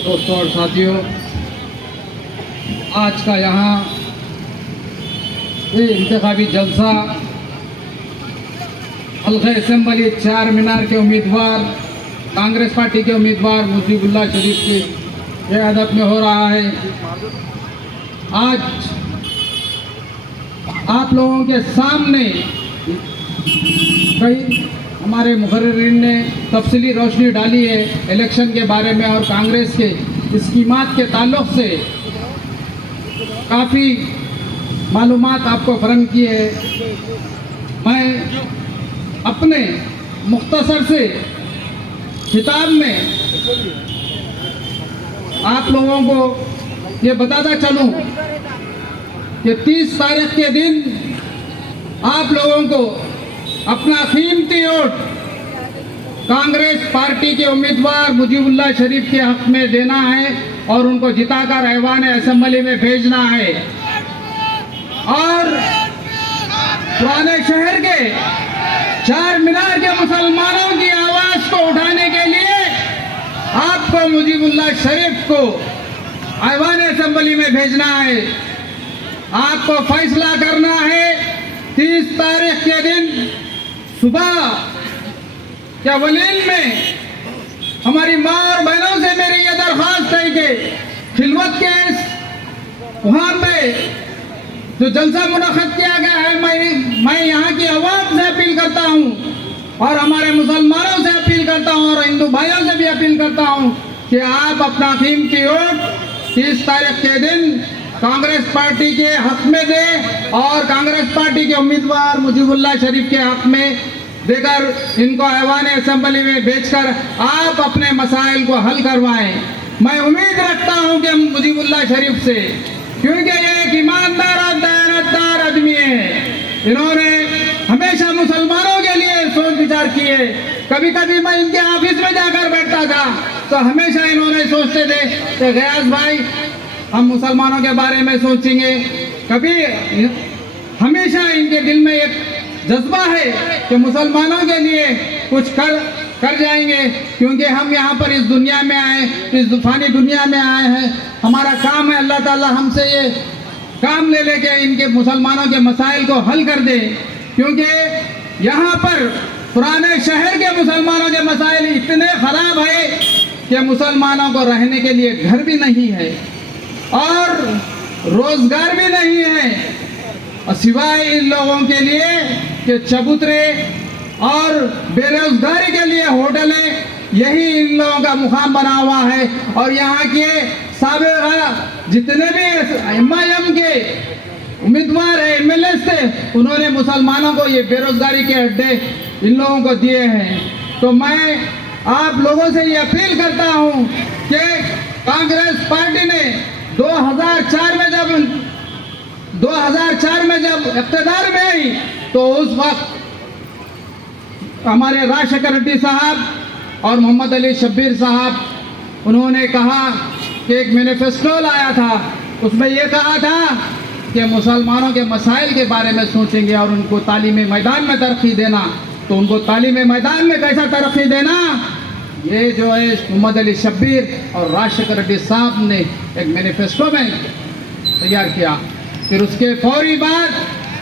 दोस्तों और साथियों, आज का यहाँ ये इंतखाबी जलसा हल्का असेंबली चार मीनार के उम्मीदवार कांग्रेस पार्टी के उम्मीदवार मुजीबुल्लाह शरीफ की क़यादत में हो रहा है। आज आप लोगों के सामने कई हमारे मुकर्रिरीन ने तफसीली रोशनी डाली है इलेक्शन के बारे में और कांग्रेस के स्कीमात के ताल्लुक़ से काफ़ी मालूमात आपको फराहम की है। मैं अपने मुख्तसर से खिताब में आप लोगों को ये बताता चलूं कि 30 तारीख के दिन आप लोगों को अपना कीमती वोट कांग्रेस पार्टी के उम्मीदवार मुजीबुल्लाह शरीफ के हक में देना है और उनको जिताकर ऐवान असेंबली में भेजना है। और पुराने शहर के चार मीनार के मुसलमानों की आवाज़ को उठाने के लिए आपको मुजीबुल्लाह शरीफ को ऐवान असेंबली में भेजना है। आपको फैसला करना है 30 तारीख के दिन सुबह क्या वलीन में हमारी माँ और बहनों से मेरी ये दरख्वास्त है कि खिलवत के वहाँ पे जो जलसा मुनक़्क़िद किया गया है, मैं यहाँ की आवाम से अपील करता हूँ और हमारे मुसलमानों से अपील करता हूँ और हिंदू भाइयों से भी अपील करता हूँ कि आप अपना कीमती वोट 30 तारीख के दिन कांग्रेस पार्टी के हक में दे और कांग्रेस पार्टी के उम्मीदवार मुजीबुल्लाह शरीफ के हक में देकर इनको ऐवान असेंबली में भेजकर आप अपने मसाइल को हल करवाएं। मैं उम्मीद रखता हूं कि मुजीबुल्लाह शरीफ से, क्योंकि ये एक ईमानदार और दयानतदार आदमी है। इन्होंने हमेशा मुसलमानों के लिए सोच विचार की है। कभी कभी मैं इनके ऑफिस में जाकर बैठता था तो हमेशा इन्होंने सोचते थे कि गयास भाई हम मुसलमानों के बारे में सोचेंगे। कभी हमेशा इनके दिल में एक जज्बा है कि मुसलमानों के लिए कुछ कर जाएंगे, क्योंकि हम यहाँ पर इस दुनिया में आए, इस फानी दुनिया में आए हैं। हमारा काम है अल्लाह ताला हमसे ये काम ले लेके इनके मुसलमानों के मसाइल को हल कर दे, क्योंकि यहाँ पर पुराने शहर के मुसलमानों के मसाइल इतने ख़राब है कि मुसलमानों को रहने के लिए घर भी नहीं है और रोजगार भी नहीं है, और सिवाय इन लोगों के लिए कि चबूतरे और बेरोजगारी के लिए होटलें, यही इन लोगों का मुकाम बना हुआ है। और यहाँ के साबिक़ जितने भी एमआईएम के उम्मीदवार है, एमएलए थे, उन्होंने मुसलमानों को ये बेरोजगारी के अड्डे इन लोगों को दिए हैं। तो मैं आप लोगों से ये अपील करता हूँ कि कांग्रेस पार्टी ने 2004 में जब इक़्तिदार में आई तो उस वक्त हमारे राजशेखर रेड्डी साहब और मोहम्मद अली शब्बीर साहब उन्होंने कहा कि एक मैनिफेस्टो लाया था, उसमें ये कहा था कि मुसलमानों के मसाइल के बारे में सोचेंगे और उनको तालीमी मैदान में तरक्की देना। तो उनको तालीमी मैदान में कैसा तरक्की देना, ये जो है मोहम्मद अली शब्बीर और राजशेखर रेड्डी साहब ने एक मैनिफेस्टो में तैयार किया। फिर उसके फौरी बाद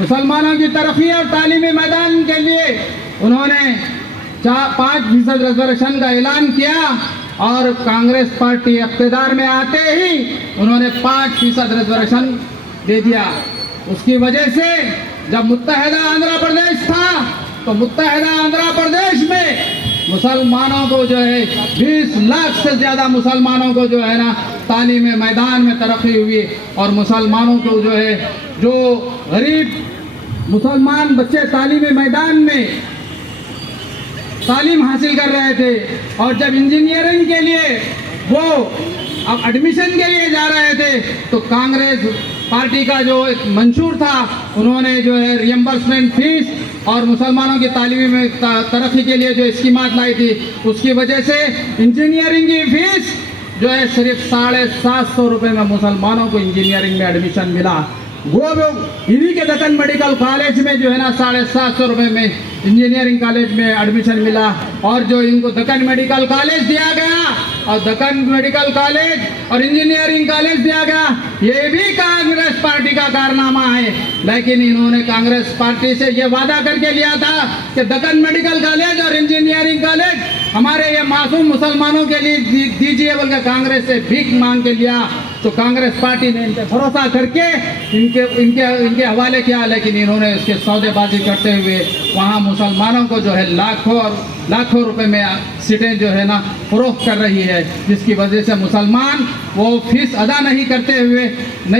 मुसलमानों की तरक्की और तालीमी मैदान के लिए उन्होंने 5% रिजर्वेशन का ऐलान किया और कांग्रेस पार्टी इक़्तिदार में आते ही उन्होंने 5% रिजर्वेशन दे दिया। उसकी वजह से जब मुत्तहिदा आंध्र प्रदेश था तो मुत्तहिदा आंध्र प्रदेश में मुसलमानों को जो है 20 लाख से ज़्यादा मुसलमानों को जो है ना तालीम मैदान में तरक्की हुई और मुसलमानों को जो है जो गरीब मुसलमान बच्चे तालीम मैदान में तालीम हासिल कर रहे थे और जब इंजीनियरिंग के लिए वो अब एडमिशन के लिए जा रहे थे तो कांग्रेस पार्टी का जो एक मंशूर था उन्होंने जो है रियम्बर्समेंट फीस और मुसलमानों की तालीम में तरक्की के लिए जो स्कीमात लाई थी, उसकी वजह से इंजीनियरिंग की फीस जो है सिर्फ 750 रुपये में मुसलमानों को इंजीनियरिंग में एडमिशन मिला। वो इन्हीं के दक्कन मेडिकल कॉलेज में जो है ना 750 रुपये में इंजीनियरिंग कॉलेज में एडमिशन मिला और जो इनको दक्कन मेडिकल कॉलेज दिया गया और दक्कन मेडिकल कॉलेज और इंजीनियरिंग कॉलेज दिया गया, ये भी कांग्रेस पार्टी का कारनामा है। लेकिन इन्होंने कांग्रेस पार्टी से ये वादा करके लिया था कि दक्कन मेडिकल कॉलेज और इंजीनियरिंग कॉलेज हमारे ये मासूम मुसलमानों के लिए दीजिए, बोलकर कांग्रेस से भीख मांग के लिया। तो कांग्रेस पार्टी ने इन पर भरोसा करके इनके हवाले किया, लेकिन इन्होंने इसके सौदेबाजी करते हुए वहाँ मुसलमानों को जो है लाखों रुपए में सीटें जो है ना फरोख्त कर रही है, जिसकी वजह से मुसलमान वो फीस अदा नहीं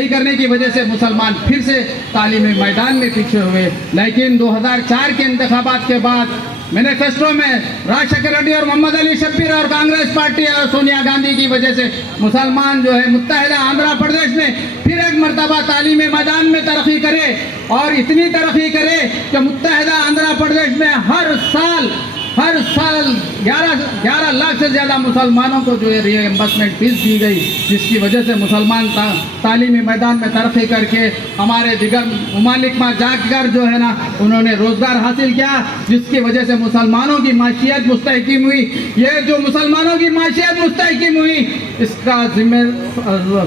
करने की वजह से मुसलमान फिर से तालीमी मैदान में पीछे हुए। लेकिन 2004 के इंतखाबात के बाद मैनिफेस्टो में राजशेखर रेड्डी और मोहम्मद अली शब्बीर और कांग्रेस पार्टी और सोनिया गांधी की वजह से मुसलमान जो है मुत्तहिदा आंध्र प्रदेश में फिर एक मरतबा तालीमी मैदान में तरक्की करे, और इतनी तरक्की करे कि मुत्तहिदा आंध्र प्रदेश में हर साल 11 लाख से ज़्यादा मुसलमानों को जो है रिएम्बर्समेंट फीस दी गई, जिसकी वजह से मुसलमान तालीमी मैदान में तरक्की करके हमारे दिगर ममालिक में जाकर जो है ना उन्होंने रोज़गार हासिल किया, जिसकी वजह से मुसलमानों की माशियत मुस्तहकीम हुई। ये जो मुसलमानों की माशियत मुस्तहकीम हुई, इसका जिम्मे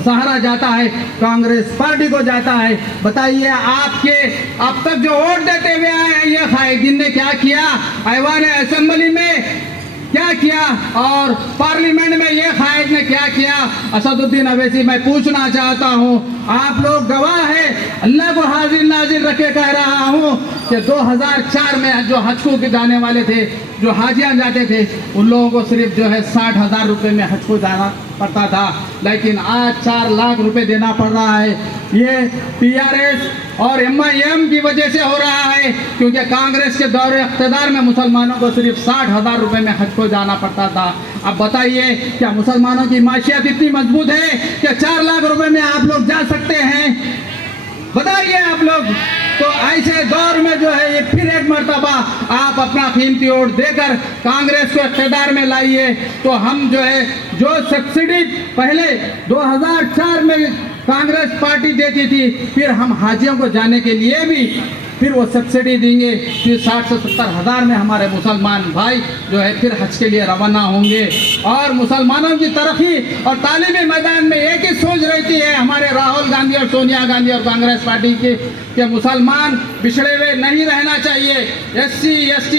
सहारा जाता है कांग्रेस पार्टी को जाता है। बताइए आपके अब तक जो वोट देते हुए आए हैं ये कायदीन ने क्या किया, ऐवान असेंबली में क्या किया और पार्लियामेंट में ये कायद ने क्या किया। असदुद्दीन अवैसी, मैं पूछना चाहता हूँ, आप लोग गवाह है, अल्लाह को हाजिर नाजिर रखे कह रहा हूँ कि 2004 में जो हज को जाने वाले थे, जो हाजियाँ जाते थे, उन लोगों को सिर्फ जो है 60,000 रुपये में हज को जाना पड़ता था, लेकिन आज 4 लाख रुपए देना पड़ रहा है। ये टीआरएस और एमआईएम की वजह से हो रहा है, क्योंकि कांग्रेस के दौरे इख्तियार में मुसलमानों को सिर्फ 60,000 रुपये में हज को जाना पड़ता था। अब बताइए क्या मुसलमानों की माशियत इतनी मजबूत है कि 4 लाख रुपए में आप लोग जा सकते हैं? बताइए आप लोग। तो ऐसे दौर में जो है ये फिर एक मरतबा आप अपना कीमती वोट देकर कांग्रेस को इख्तियार में लाइए, तो हम जो है जो सब्सिडी पहले 2004 में कांग्रेस पार्टी देती थी, फिर हम हाजियों को जाने के लिए भी फिर वो सब्सिडी देंगे, फिर 60 से 70 हज़ार में हमारे मुसलमान भाई जो है फिर हज के लिए रवाना होंगे। और मुसलमानों की तरक्की और तालीमी मैदान में एक ही सोच रहती है हमारे राहुल गांधी और सोनिया गांधी और कांग्रेस पार्टी की कि मुसलमान पिछड़े हुए नहीं रहना चाहिए। SC ST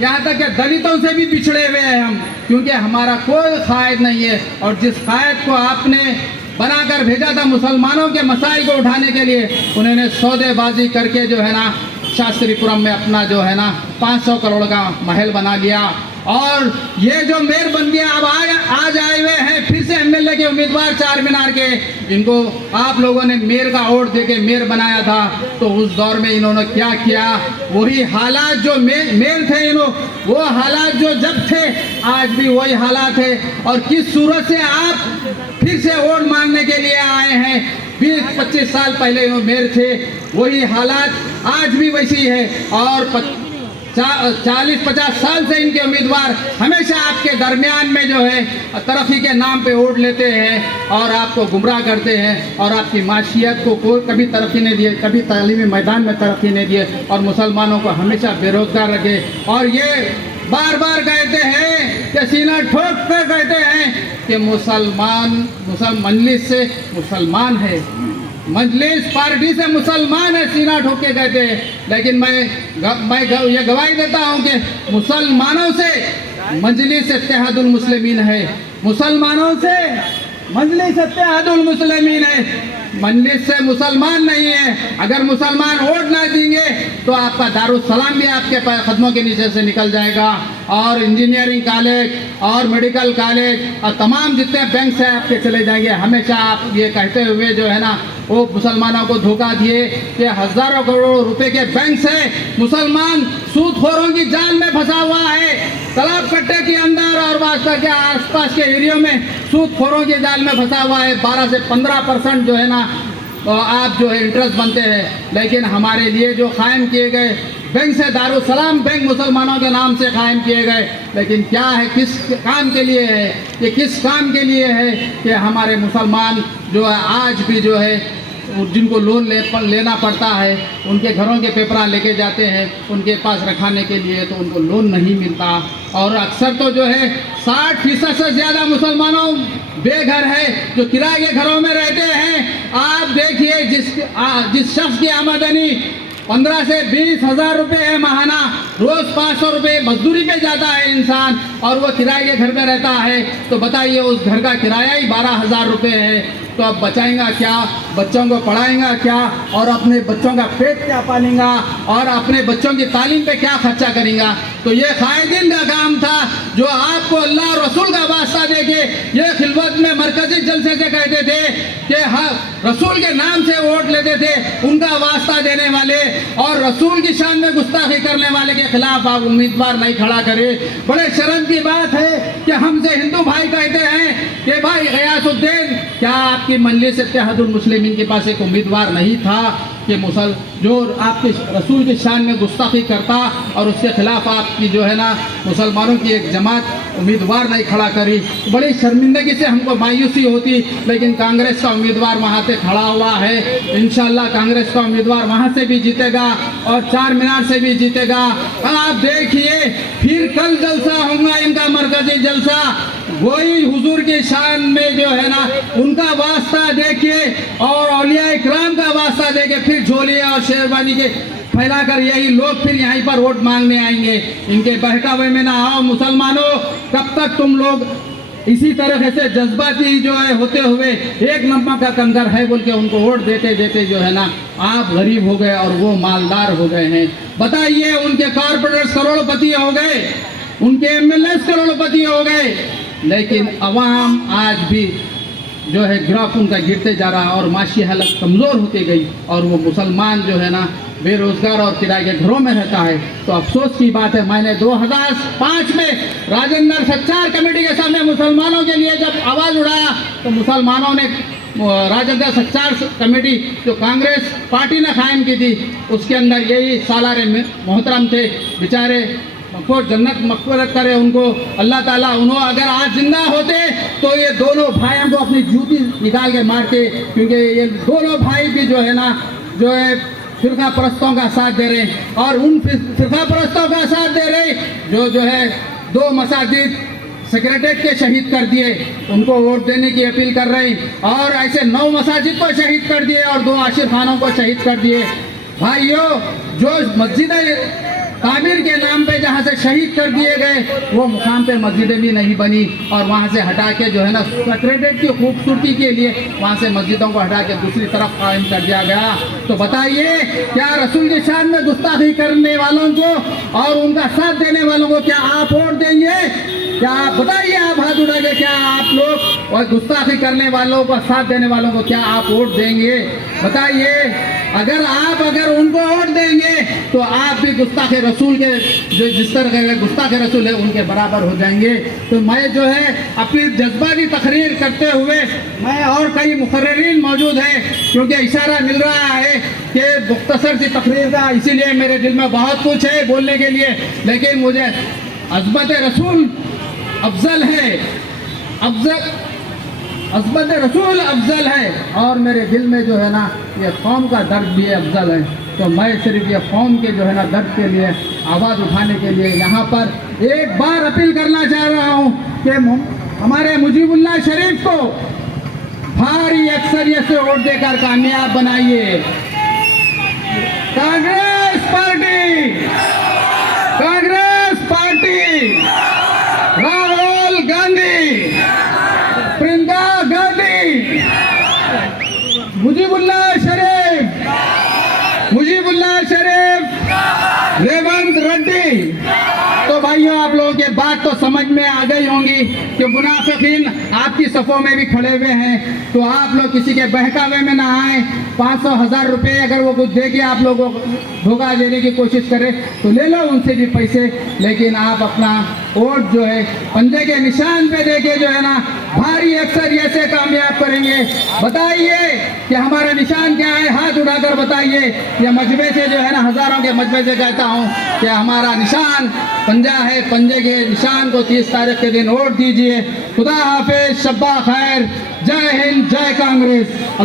यहाँ तक कि दलितों से भी पिछड़े हुए हैं हम, क्योंकि हमारा कोई कायद नहीं है। और जिस कायद को आपने बनाकर भेजा था मुसलमानों के मसाइल को उठाने के लिए, उन्होंने सौदेबाजी करके जो है ना शास्त्रीपुरम में अपना जो है ना 500 करोड़ का महल बना लिया। और ये जो मेयर बंदियाँ अब आज आए हुए हैं फिर से MLA के उम्मीदवार चार मीनार के, इनको आप लोगों ने मेयर का वोट देके मेयर बनाया था, तो उस दौर में इन्होंने क्या किया, वही हालात जो मेयर थे वो हालात जो जब थे आज भी वही हालात है। और किस सूरत से आप फिर से वोट मांगने के लिए आए हैं? 20-25 साल पहले वो मेयर थे, वही हालात आज भी वैसी है। और 40-50 साल से इनके उम्मीदवार हमेशा आपके दरमियान में जो है तरक्की के नाम पे वोट लेते हैं और आपको गुमराह करते हैं, और आपकी माशियत को कोई कभी तरक्की नहीं दिए, कभी तालीमी मैदान में तरक्की नहीं दिए, और मुसलमानों को हमेशा बेरोजगार रखे। और ये बार बार कहते हैं कि सीना ठोक कर कहते हैं कि मजलिस से मुसलमान है, मजलिस पार्टी से मुसलमान है, सीना ठोक के कहते हैं। लेकिन मैं ये गवाही देता हूँ कि मुसलमानों से मजलिस इत्तेहादुल मुस्लिमीन है, मुसलमानों से मजलिस इत्तेहादुल मुस्लिमीन है, मजलिस से मुसलमान नहीं है। अगर मुसलमान वोट ना देंगे तो आपका दारुस्सलाम भी आपके कदमों के नीचे से निकल जाएगा, और इंजीनियरिंग कॉलेज और मेडिकल कॉलेज और तमाम जितने बैंक से आपके चले जाएंगे। हमेशा आप ये कहते हुए जो है ना वो मुसलमानों को धोखा दिए कि हज़ारों करोड़ रुपए के बैंक से मुसलमान सूदखोरों की जाल में फंसा हुआ है, तालाब कट्टे के अंदर और वास्ता के आसपास के एरियो में सूदखोरों के जाल में फंसा हुआ है। 12 से 15% जो है ना आप जो है इंटरेस्ट बनते हैं। लेकिन हमारे लिए जो कायम किए गए बैंक से दारुस्सलाम बैंक मुसलमानों के नाम से कायम किए गए, लेकिन क्या है, किस काम के लिए है, ये किस काम के लिए है कि हमारे मुसलमान जो है आज भी जो है जिनको लोन लेना पड़ता है, उनके घरों के पेपर लेके जाते हैं उनके पास रखाने के लिए, तो उनको लोन नहीं मिलता। और अक्सर तो जो है 60% से ज़्यादा मुसलमानों बेघर है जो किराए के घरों में रहते हैं। आप देखिए जिस शख्स की आमदनी 15 से 20 हज़ार रुपये है महाना, रोज़ 500 रुपये मजदूरी पे जाता है इंसान और वो किराए के घर में रहता है, तो बताइए उस घर का किराया ही 12,000 रुपये है। तो अब बचाएंगा क्या, बच्चों को पढ़ाएंगा क्या, और अपने बच्चों का पेट क्या पालेंगा, और अपने बच्चों की तालीम पे क्या खर्चा करेंगा। तो ये कायदीन का काम था जो आपको अल्लाह और रसूल का वास्ता देके ये खिलवत में मरकजी जलसे से कहते थे कि हाँ रसूल के नाम से वोट लेते थे, उनका वास्ता देने वाले और रसूल की शान में गुस्ताखी करने वाले के खिलाफ आप उम्मीदवार नहीं खड़ा करें। बड़े शर्म की बात है कि हमसे हिंदू भाई कहते हैं कि भाई गयासुद्दीन, क्या आपकी मजलिस इत्तेहादुल मुस्लिमीन के पास एक उम्मीदवार नहीं था कि जो आपके रसूल की शान में गुस्ताखी करता और उसके खिलाफ आपकी जो है ना मुसलमानों की एक जमात उम्मीदवार नहीं खड़ा करी। बड़ी शर्मिंदगी से हमको मायूसी होती, लेकिन कांग्रेस का उम्मीदवार वहाँ से खड़ा हुआ है। इंशाल्लाह कांग्रेस का उम्मीदवार वहाँ से भी जीतेगा और चार मीनार से भी जीतेगा। आप देखिए फिर कल जलसा होगा इनका मरकजी जलसा, वही हुजूर की शान में जो है ना उनका वास्ता देखिए और औलिया इकराम का वास्ता देके फिर झोलिया और शेरवानी के फैलाकर यही लोग फिर यहीं पर वोट मांगने आएंगे। इनके बहकावे में ना आओ मुसलमानों, कब तक तुम लोग इसी तरह से जज्बाती जो है होते हुए एक नंबर का कंकर है बोल के उनको वोट देते देते जो है ना आप गरीब हो गए और वो मालदार हो गए हैं। बताइए उनके कॉर्पोरेट्स करोड़पति हो गए, उनके एमएलए करोड़पति हो गए, लेकिन अवाम आज भी जो है ग्राफ उनका गिरते जा रहा और माशी हालत कमज़ोर होती गई और वो मुसलमान जो है ना बेरोज़गार और किराए के घरों में रहता है। तो अफसोस की बात है, मैंने 2005 में राजेंद्र सच्चार कमेटी के सामने मुसलमानों के लिए जब आवाज़ उठाया तो मुसलमानों ने राजेंद्र सच्चार कमेटी जो कांग्रेस पार्टी ने कायम की थी उसके अंदर यही सालारे मोहतरम थे बेचारे, को जन्नत मग़फ़िरत करे उनको अल्लाह ताला। उन्होंने अगर आज जिंदा होते तो ये दोनों भाइयों को अपनी जूती निकाल के मारते, क्योंकि ये दोनों भाई भी जो है ना जो है फिरका परस्तों का साथ दे रहे और उन फिरका परस्तों का साथ दे रहे जो है 2 मसाजिद सेक्रेटरीट के शहीद कर दिए, उनको वोट देने की अपील कर रही, और ऐसे 9 मसाजिद को शहीद कर दिए और 2 आशिर खानों को शहीद कर दिए। भाइयों, जो मस्जिद तामीर के नाम पे जहाँ से शहीद कर दिए गए वो मुकाम पे मस्जिदें भी नहीं बनी और वहाँ से हटा के जो है ना सेक्रेटरीट की खूबसूरती के लिए वहाँ से मस्जिदों को हटा के दूसरी तरफ कायम कर दिया गया। तो बताइए क्या रसूल की शान में गुस्ताखी करने वालों को और उनका साथ देने वालों को क्या आप वोट देंगे? क्या आप बताइए, आप हाथ उठा के क्या आप लोग और गुस्ताखी करने वालों का साथ देने वालों को क्या आप वोट देंगे? बताइए, अगर उनको वोट देंगे तो आप भी गुस्ताखे रसूल के जो जिस तरह के गुस्ताखे रसूल है उनके बराबर हो जाएंगे। तो मैं जो है अपनी जज्बाती तकरीर करते हुए मैं और कई मुकर्रिरीन मौजूद हैं, क्योंकि इशारा मिल रहा है कि मुख्तसर सी तकरीर का, इसीलिए मेरे दिल में बहुत कुछ है बोलने के लिए, लेकिन मुझे अज़मत रसूल अफजल है, अज़मत रसूल अफजल है और मेरे दिल में जो है ना ये कौम का दर्द भी अफजल है। तो मैं सिर्फ ये कौम के जो है ना दर्द के लिए आवाज़ उठाने के लिए यहाँ पर एक बार अपील करना चाह रहा हूँ कि हमारे मुजीबुल्लाह शरीफ को भारी अक्सरियत से वोट देकर कामयाब बनाइए। कांग्रेस पार्टी, राहुल गांधी, प्रियंका गांधी, मुजीबुल्लाह शरीफ, रेवंत रेड्डी। तो भाइयों, आप लोगों के बात तो समझ में आ गई होंगी कि मुनाफिकीन आपकी सफ़ों में भी खड़े हुए हैं, तो आप लोग किसी के बहकावे में ना आए। 500,000 रुपये अगर वो कुछ दे के आप लोगों को धोखा देने की कोशिश करें तो ले लो उनसे भी पैसे, लेकिन आप अपना वोट जो है पंजे के निशान पे देके जो है ना भारी अक्सरियत से कामयाब करेंगे। बताइए कि हमारा निशान क्या है, हाथ उठाकर बताइए। ये मजबे से जो है ना हज़ारों के मजबे से कहता हूँ कि हमारा निशान पंजा है, पंजे के निशान को 30 तारीख के दिन वोट दीजिए। खुदा हाफिज, शब्बा खैर, जय हिंद, जय कांग्रेस। अल्लाह